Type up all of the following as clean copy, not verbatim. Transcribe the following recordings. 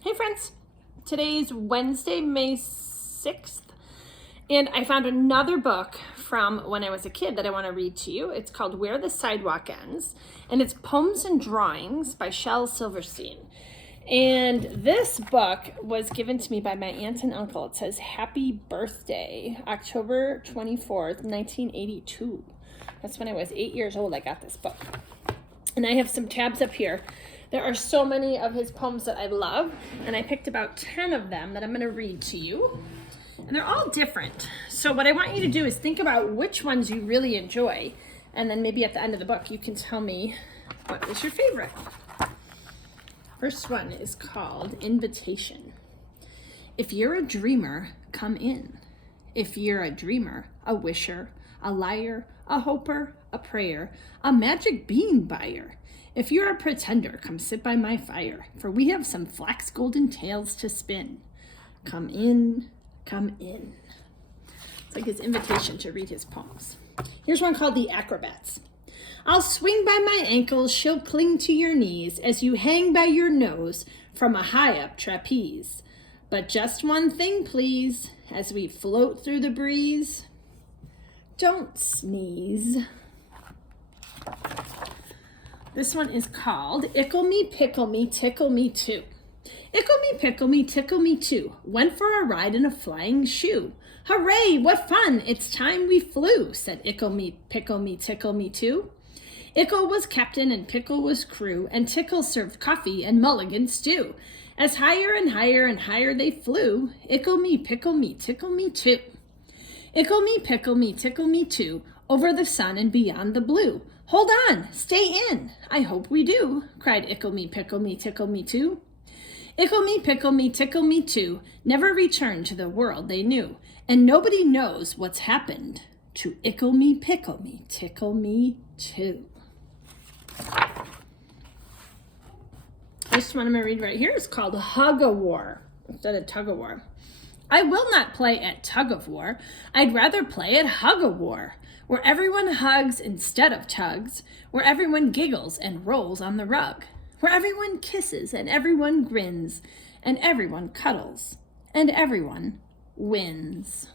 Hey friends, today's Wednesday, May 6th, and I found another book from when I was a kid that I want to read to you. It's called Where the Sidewalk Ends, and it's Poems and Drawings by Shel Silverstein. And this book was given to me by my aunt and uncle. It says, Happy Birthday, October 24th, 1982. That's when I was 8 years old I got this book. And I have some tabs up here. There are so many of his poems that I love, and I picked about 10 of them that I'm going to read to you. And they're all different. So what I want you to do is think about which ones you really enjoy, and then maybe at the end of the book you can tell me what was your favorite. First one is called Invitation. If you're a dreamer, come in. If you're a dreamer, a wisher, a liar, a hoper, a prayer, a magic bean buyer. If you're a pretender, come sit by my fire, for we have some flax golden tales to spin. Come in, come in. It's like his invitation to read his poems. Here's one called The Acrobats. I'll swing by my ankles, she'll cling to your knees as you hang by your nose from a high-up trapeze. But just one thing, please, as we float through the breeze. Don't sneeze. This one is called Ickle Me, Pickle Me, Tickle Me Too. Ickle me, pickle me, tickle me too. Went for a ride in a flying shoe. Hooray, what fun, it's time we flew, said Ickle Me, Pickle Me, Tickle Me Too. Ickle was captain and Pickle was crew, and Tickle served coffee and mulligan stew. As higher and higher and higher they flew, Ickle me, pickle me, tickle me too. Ickle me, pickle me, tickle me too, over the sun and beyond the blue. Hold on, stay in, I hope we do, cried Ickle me, pickle me, tickle me too. Ickle me, pickle me, tickle me too, never returned to the world they knew, and nobody knows what's happened to Ickle me, pickle me, tickle me too. This one I'm going to read right here is called Hug-a-War, instead of Tug-a-War. I will not play at tug-of-war. I'd rather play at hug-a-war, where everyone hugs instead of tugs, where everyone giggles and rolls on the rug, where everyone kisses and everyone grins, and everyone cuddles, and everyone wins.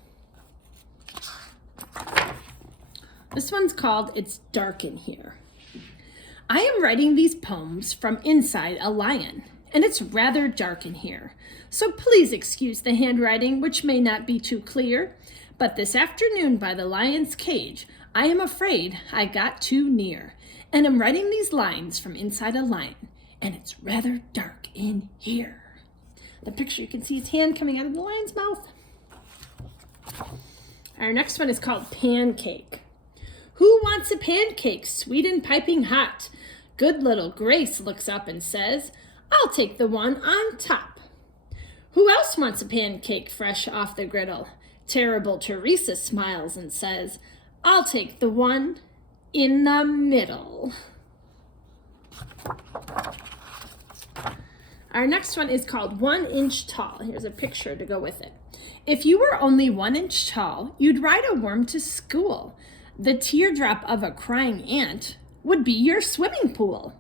This one's called It's Dark in Here. I am writing these poems from inside a lion, and it's rather dark in here. So please excuse the handwriting, which may not be too clear. But this afternoon by the lion's cage, I am afraid I got too near. And I'm writing these lines from inside a lion, and it's rather dark in here. The picture, you can see his hand coming out of the lion's mouth. Our next one is called Pancake. Who wants a pancake, sweet and piping hot? Good little Grace looks up and says, I'll take the one on top. Who else wants a pancake fresh off the griddle? Terrible Teresa smiles and says, I'll take the one in the middle. Our next one is called 1 Inch Tall. Here's a picture to go with it. If you were only 1 inch tall, you'd ride a worm to school. The teardrop of a crying ant would be your swimming pool.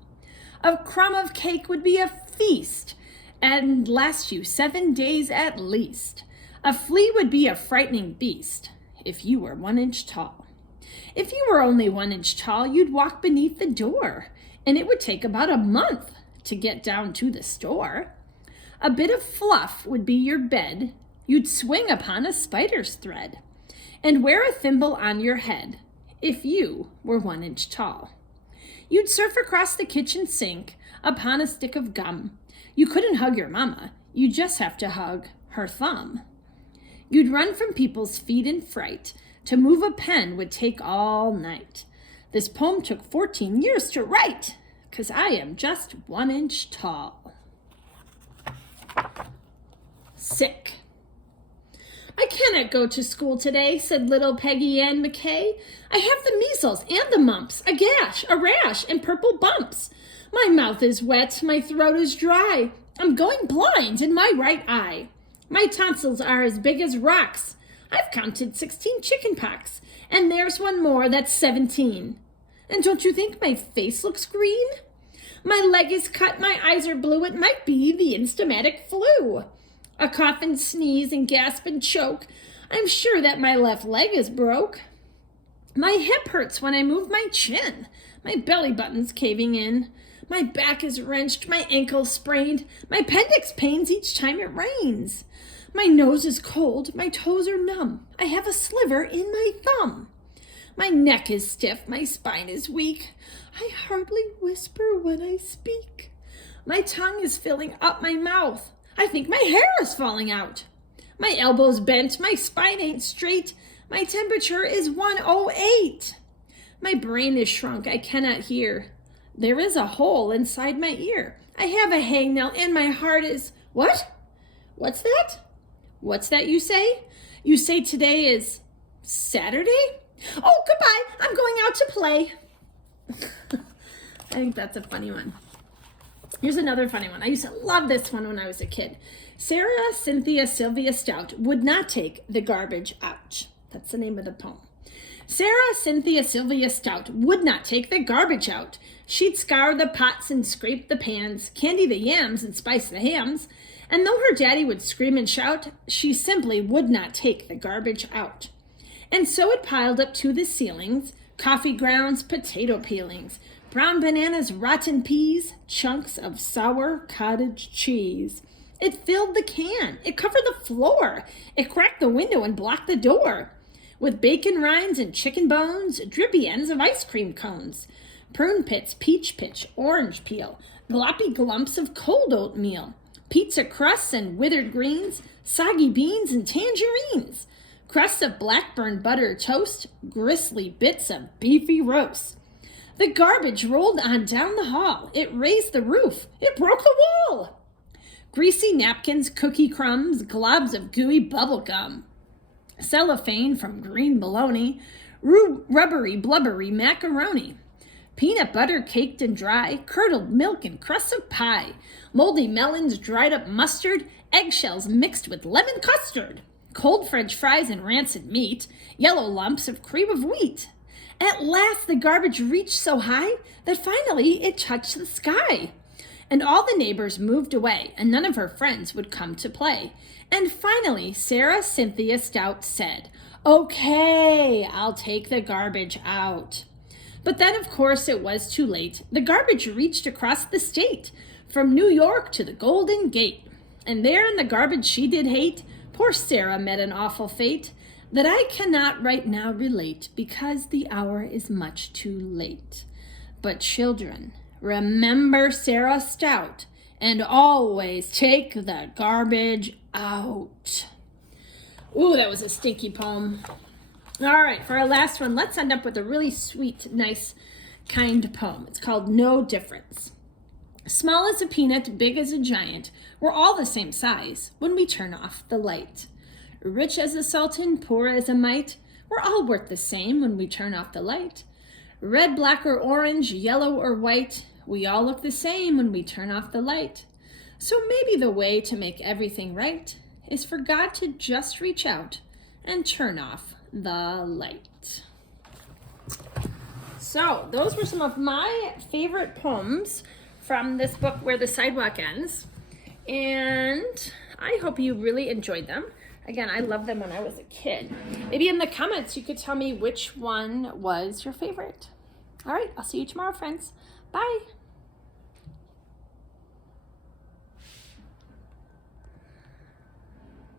A crumb of cake would be a feast and last you 7 days at least. A flea would be a frightening beast if you were 1 inch tall. If you were only 1 inch tall, you'd walk beneath the door, and it would take about a month to get down to the store. A bit of fluff would be your bed. You'd swing upon a spider's thread and wear a thimble on your head if you were 1 inch tall. You'd surf across the kitchen sink upon a stick of gum. You couldn't hug your mama, you just have to hug her thumb. You'd run from people's feet in fright. To move a pen would take all night. This poem took 14 years to write, 'cause I am just 1 inch tall. Sick. I cannot go to school today, said little Peggy Ann McKay. I have the measles and the mumps, a gash, a rash, and purple bumps. My mouth is wet, my throat is dry. I'm going blind in my right eye. My tonsils are as big as rocks. I've counted 16 chicken pox, and there's one more, that's 17. And don't you think my face looks green? My leg is cut, my eyes are blue, it might be the instamatic flu. A cough and sneeze and gasp and choke, I'm sure that my left leg is broke. My hip hurts when I move my chin, my belly button's caving in. My back is wrenched, my ankle's sprained, my appendix pains each time it rains. My nose is cold, my toes are numb, I have a sliver in my thumb. My neck is stiff, my spine is weak, I hardly whisper when I speak. My tongue is filling up my mouth, I think my hair is falling out. My elbow's bent, my spine ain't straight, my temperature is 108. My brain is shrunk, I cannot hear. There is a hole inside my ear. I have a hangnail and my heart is... What? What's that? What's that you say? You say today is Saturday? Oh, goodbye. I'm going out to play. I think that's a funny one. Here's another funny one. I used to love this one when I was a kid. Sarah Cynthia Sylvia Stout would not take the garbage out. That's the name of the poem. Sarah Cynthia Sylvia Stout would not take the garbage out. She'd scour the pots and scrape the pans, candy the yams and spice the hams. And though her daddy would scream and shout, she simply would not take the garbage out. And so it piled up to the ceilings, coffee grounds, potato peelings, brown bananas, rotten peas, chunks of sour cottage cheese. It filled the can, it covered the floor, it cracked the window and blocked the door. With bacon rinds and chicken bones, drippy ends of ice cream cones, prune pits, peach pitch, orange peel, gloppy glumps of cold oatmeal, pizza crusts and withered greens, soggy beans and tangerines, crusts of blackburn butter toast, gristly bits of beefy roast. The garbage rolled on down the hall. It raised the roof. It broke the wall. Greasy napkins, cookie crumbs, globs of gooey bubble gum, cellophane from green bologna, rubbery, blubbery macaroni, peanut butter caked and dry, curdled milk and crusts of pie, moldy melons, dried up mustard, eggshells mixed with lemon custard, cold French fries and rancid meat, yellow lumps of cream of wheat. At last the garbage reached so high that finally it touched the sky. And all the neighbors moved away, and none of her friends would come to play. And finally, Sarah Cynthia Stout said, "Okay, I'll take the garbage out." But then, of course, it was too late. The garbage reached across the state, from New York to the Golden Gate. And there in the garbage she did hate, poor Sarah met an awful fate that I cannot right now relate, because the hour is much too late. But children, remember Sarah Stout, and always take the garbage out. Ooh, that was a stinky poem. All right, for our last one, let's end up with a really sweet, nice, kind poem. It's called No Difference. Small as a peanut, big as a giant, we're all the same size when we turn off the light. Rich as a sultan, poor as a mite, we're all worth the same when we turn off the light. Red, black, or orange, yellow, or white, we all look the same when we turn off the light. So maybe the way to make everything right is for God to just reach out and turn off the light. So those were some of my favorite poems from this book, Where the Sidewalk Ends. And I hope you really enjoyed them. Again, I loved them when I was a kid. Maybe in the comments you could tell me which one was your favorite. All right, I'll see you tomorrow, friends. Bye.